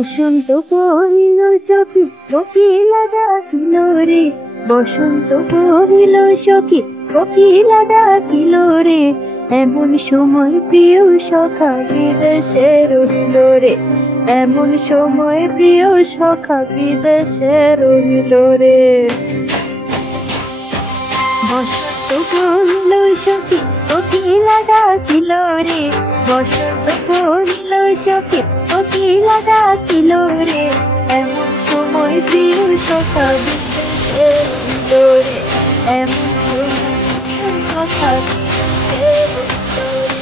বসন্ত পড়িল সখী কোকিলা ডাকিল রে, বসন্ত পড়িল সখী কোকিলা ডাকিল রে, এমন সময় প্রিয় সখা বিদেশে রহিল রে, এমন সময় প্রিয় সখা বিদেশে রহিল রে। বসন্ত পড়িল সখী কোকিলা ডাকিল রে, বসন্ত পড়িল সখী কোকিলা ডাকিল রে, এমন সময় প্রিয় সখা বিদেশে রহিল রে, এমন সময় প্রিয় সখা বিদেশে রহিল রে।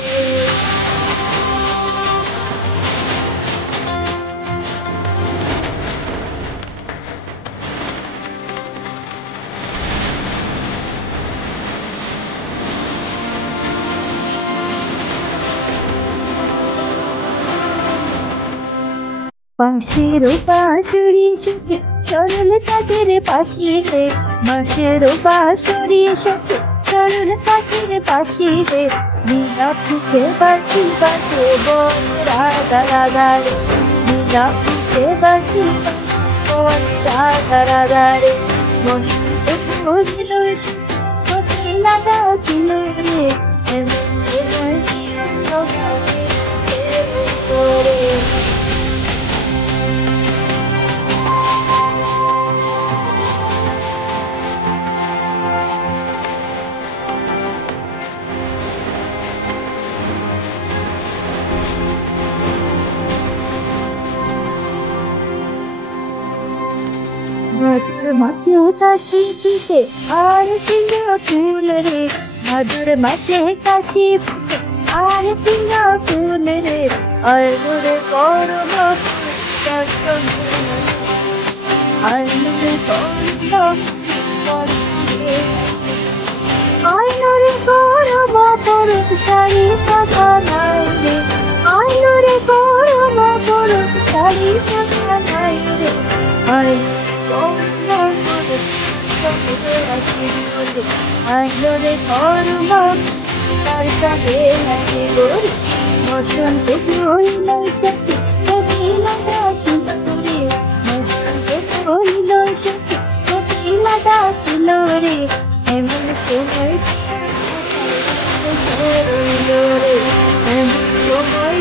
বাঁশের বাঁশুরি সখী সরল কাঠের পাশে রে, বাঁশের বাঁশুরি সখী সরল কাঠের পাশে রে, নীলা ফুটে বাঁশি বাজে বন রাধা রাধা রে, নীলা ফুটে বাঁশি বাজে বন রাধা রাধা রে। বসন্ত পড়িল সখী কোকিলা ডাকিল রে, এমন সময় প্রিয় সখা বিদেশে রহিল রে। ভাদুর মাঠে কাশি ফুটে আর সিংহ ফুল রে, ভাদুর মাঠে কাশি ফুটে আর সিংহ ফুল রে, আইনুরে করব আইনুরে করব আইনুরে করব পরব শাড়ি কথা নাই রে, আইনুরে করব পরব শাড়ি কথা নাই রে, আইনুরে করব তার সাথে নাচে গোরে। বসন্ত পড়িল সখী কোকিলা ডাকিল রে, বসন্ত পড়িল সখী কোকিলা ডাকিল রে, এমন সময় রহিল রে, এমন সময়